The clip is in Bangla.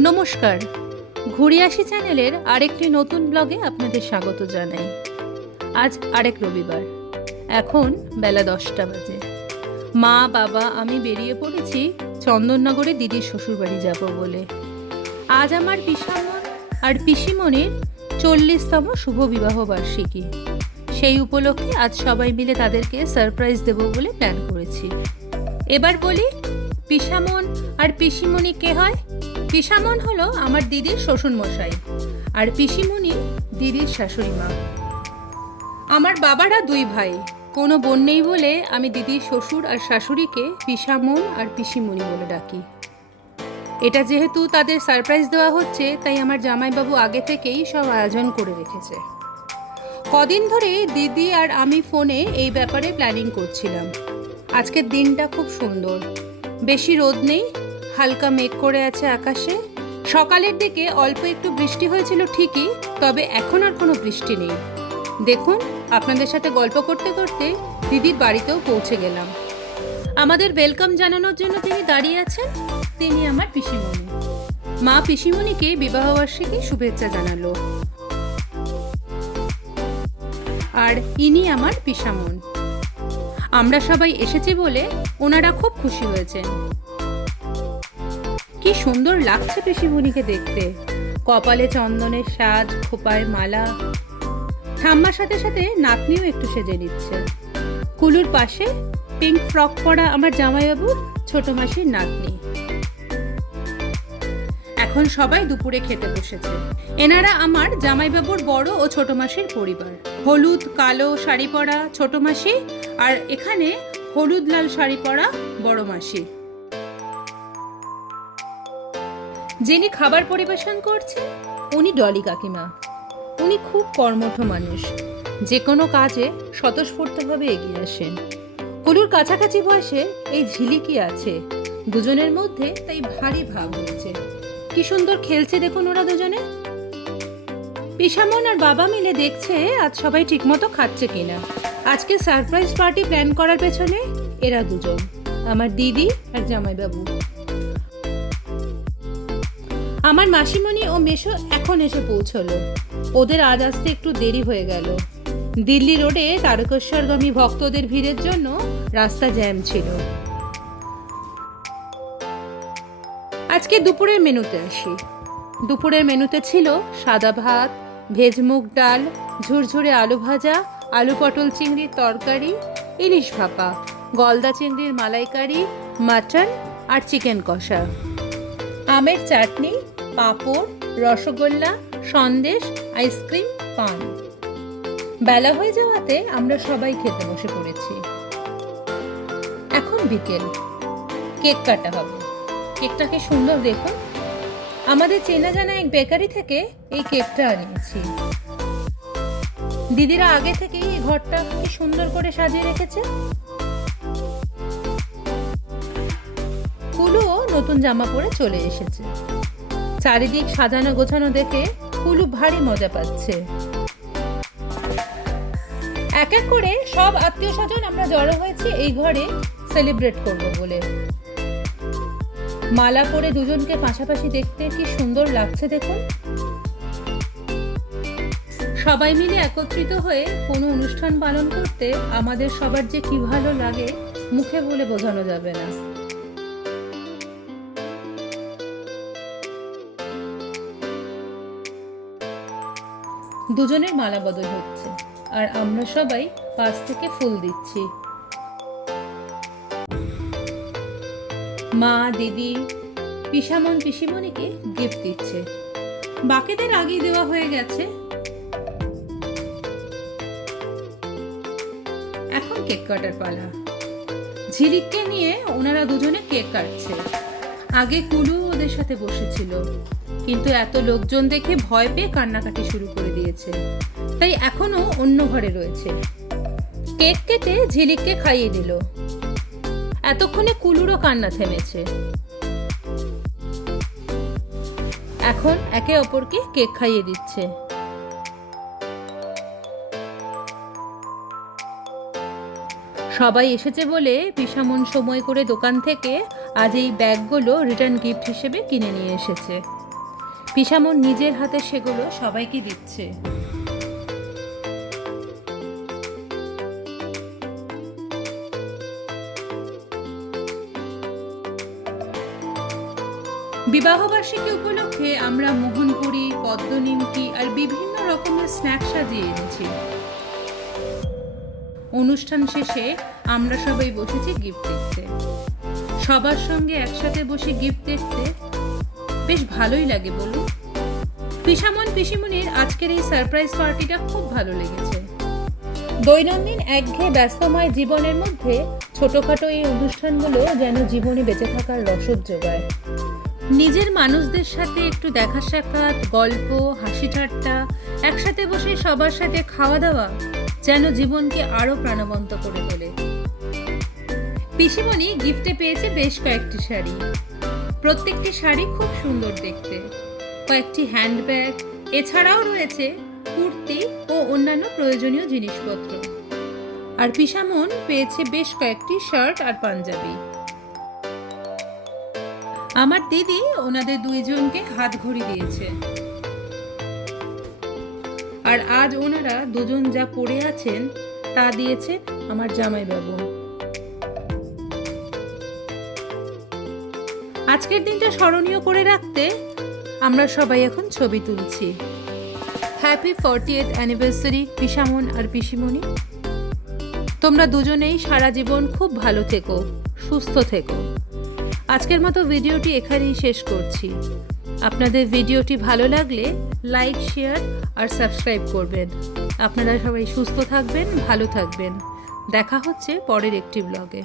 নমস্কার। ঘুরে আসি চ্যানেলের আরেকটি নতুন ব্লগে আপনাদের স্বাগত জানাই। আজ আরেক রবিবার। এখন বেলা দশটা বাজে। মা, বাবা, আমি বেরিয়ে পড়েছি চন্দননগরে দিদির শ্বশুরবাড়ি যাব বলে। আজ আমার পিসামন আর পিসিমণির চল্লিশতম শুভ বিবাহ বার্ষিকী। সেই উপলক্ষে আজ সবাই মিলে তাদেরকে সারপ্রাইজ দেব বলে প্ল্যান করেছি। এবার বলি, পিসামন আর পিসিমণি কে হয়? পিসামন হলো আমার দিদির শ্বশুর মশাই আর পিসিমণি দিদির শাশুড়ি মা আমার বাবারা দুই ভাই, কোনো বোন নেই বলে আমি দিদির শ্বশুর আর শাশুড়িকে পিসামন আর পিসিমণি বলে ডাকি। এটা যেহেতু তাদের সারপ্রাইজ দেওয়া হচ্ছে, তাই আমার জামাইবাবু আগে থেকেই সব আয়োজন করে রেখেছে। কদিন ধরে দিদি আর আমি ফোনে এই ব্যাপারে প্ল্যানিং করছিলাম। আজকের দিনটা খুব সুন্দর। বেশি রোদ নেই হালকা মেঘ করে আছে আকাশে। সকালের দিকে অল্প একটু বৃষ্টি হয়েছিল ঠিকই, তবে এখন আর কোনো বৃষ্টি নেই। দেখুন, আপনাদের সাথে গল্প করতে করতে দিদির বাড়িতেও পৌঁছে গেলাম। আমাদের ওয়েলকাম জানানোর জন্য তিনি দাঁড়িয়ে আছেন, তিনি আমার পিসিমণি। মা পিসিমণিকে বিবাহবার্ষিকী শুভেচ্ছা জানালো। আর ইনি আমার পিসামন। আমরা সবাই এসেছি বলে ওনারা খুব খুশি হয়েছেন। কি সুন্দর লাগছে পিসিমণিকে দেখতে। কপালে চন্দনের সাজ, খোপায় মালা। ঠাম্মার সাথে সাথে নাতনিও একটু সেজে নিচ্ছে। কুলুর পাশে পিঙ্ক ফ্রক পরা আমার জামাইবাবুর ছোট মাসির নাতনি। এখন সবাই দুপুরে খেতে বসেছে। এনারা আমার জামাইবাবুর বড় ও ছোট মাসির পরিবার। হলুদ, কালো শাড়ি পরা ছোট মাসি আর এখানে হলুদ লাল শাড়ি পরা বড় মাসি। যিনি খাবার পরিবেশন করছেন, উনি ডলি কাকিমা। উনি খুব কর্মঠ মানুষ। যে কোনো কাজে স্বতঃস্ফূর্তভাবে এগিয়ে আসেন। কুলুর কাছাকাছি বয়সে এই ঝিলিকি আছে। দুজনের মধ্যে তাই ভারী ভাব হয়েছে কি সুন্দর খেলছে দেখুন ওরা দুজনে। পিসামন আর বাবা মিলে দেখছে আজ সবাই ঠিকমতো খাচ্ছে কিনা। আজকে সারপ্রাইজ পার্টি প্ল্যান করার পেছনে এরা দুজন। আমার দিদি আর জামাইবাবু। আমার মাসিমণি ও মেশো এখন এসে পৌঁছলো। ওদের আজ আসতে একটু দেরি হয়ে গেল। দিল্লি রোডে তারকেশ্বরগামী ভক্তদের ভিড়ের জন্য রাস্তা জ্যাম ছিল। আজকে দুপুরের মেনুতে আসি। দুপুরের মেনুতে ছিল সাদা ভাত ভেজ মুগ ডাল, ঝুরঝুরে আলু ভাজা, আলু পটল চিংড়ির তরকারি, ইলিশ ভাপা, গলদা চিংড়ির মালাইকারি, মাটন আর চিকেন কষা। আমের চাটনি পাঁপড়, রসগোল্লা, সন্দেশ, আইসক্রিম, পান। বেলা হয়ে যাওয়াতে আমরা সবাই খেতে বসে পড়েছি। এখন বিকেল। কেক কাটা হবে। কেকটা কি সুন্দর দেখুন। আমাদের চেনা জানা এক বেকারি থেকে এই কেকটা আনিয়েছি। দিদিরা আগে থেকেই এই ঘরটা কি সুন্দর করে সাজিয়ে রেখেছে। কুলুও নতুন জামা পরে চলে এসেছে। চারিদিক সাজানো গোছানো দেখে কুলু ভারী মজা পাচ্ছে। এক এক করে সব আত্মীয় স্বজন আমরা জড়ো হয়েছি এই ঘরে সেলিব্রেট করব বলে। মালা পরে দুজনকে পাশাপাশি দেখতে কি সুন্দর লাগছে দেখুন। সবাই মিলে একত্রিত হয়ে কোনো অনুষ্ঠান পালন করতে আমাদের সবার যে কি ভালো লাগে মুখে বলে বোঝানো যাবে না। দুজনের মালা বদল হচ্ছে। আর আমরা সবাই পাশ থেকে ফুল দিচ্ছি। মা, দিদি, পিসামন, পিসিমণিকে গিফট দিচ্ছে। বাকিদের আগেই দেওয়া হয়ে গেছে। এখন কেক কাটার পালা। ঝিলিককে নিয়ে ওনারা দুজনে কেক কাটছে। আগে কুলু ওদের সাথে বসেছিল। কিন্তু এত লোকজন দেখে ভয় পেয়ে কান্নাকাটি শুরু করে দিয়েছে। তাই এখনও অন্য ঘরে রয়েছে। কেক কেটে ঝিলিককে খাইয়ে দিল। এতক্ষণে কুলুরও কান্না থেমেছে। এখন একে অপরকে কেক খাইয়ে দিচ্ছে। সবাই এসেছে বলে পিসামন সময় করে দোকান থেকে আজ এই ব্যাগগুলো রিটার্ন গিফট হিসেবে কিনে নিয়ে এসেছে। পিসামন নিজের হাতে সেগুলো সবাইকে দিচ্ছে। বিবাহবার্ষিকী উপলক্ষে আমরা মোহনপুরি পদ্ম নিমকি আর বিভিন্ন রকমের স্ন্যাক সাজিয়ে এনেছি। অনুষ্ঠান শেষে আমরা সবাই বসেছি গিফট দেখতে। সবার সঙ্গে একসাথে বসে গিফট দেখতে বেশ ভালোই লাগে বলুন। পিসামন পিসিমনির আজকের এই সারপ্রাইজ পার্টিটা খুব ভালো লেগেছে। দৈনন্দিন একঘেয়ে ব্যস্তময় জীবনের মধ্যে ছোটখাটো এই অনুষ্ঠানগুলো যেন জীবনে বেঁচে থাকার রসদ যোগায়। নিজের মানুষদের সাথে একটু দেখা সাক্ষাৎ, গল্প, হাসি ঠাট্টা, একসাথে বসে সবার সাথে খাওয়া দাওয়া যেন জীবনকে আরও প্রাণবন্ত করে তোলে। পিসিমণি গিফটে পেয়েছে বেশ কয়েকটি শাড়ি। প্রত্যেকটি শাড়ি খুব সুন্দর দেখতে। কয়েকটি হ্যান্ডব্যাগ, এছাড়াও রয়েছে কুর্তি ও অন্যান্য প্রয়োজনীয় জিনিসপত্র। আর পিসামন পেয়েছে বেশ কয়েকটি শার্ট আর পাঞ্জাবি। আমার দিদি ওনাদের দুইজনকে হাত ঘড়ি দিয়েছে। আর আজ ওনারা দুজন যা পড়ে আছেন, তা দিয়েছে আমার জামাইবাবু। আজকের দিনটা স্মরণীয় করে রাখতে আমরা সবাই এখন ছবি তুলছি। হ্যাপি ফর্টি এইথ অ্যানিভার্সারি পিসামন আর পিসিমণি। তোমরা দুজনেই সারা জীবন খুব ভালো থেকো, সুস্থ থেকো। আজকের মতো ভিডিওটি এখানেই শেষ করছি। আপনাদের ভিডিওটি ভালো লাগলে লাইক, শেয়ার আর সাবস্ক্রাইব করবেন। আপনারা সবাই সুস্থ থাকবেন, ভালো থাকবেন। দেখা হচ্ছে পরের একটি ব্লগে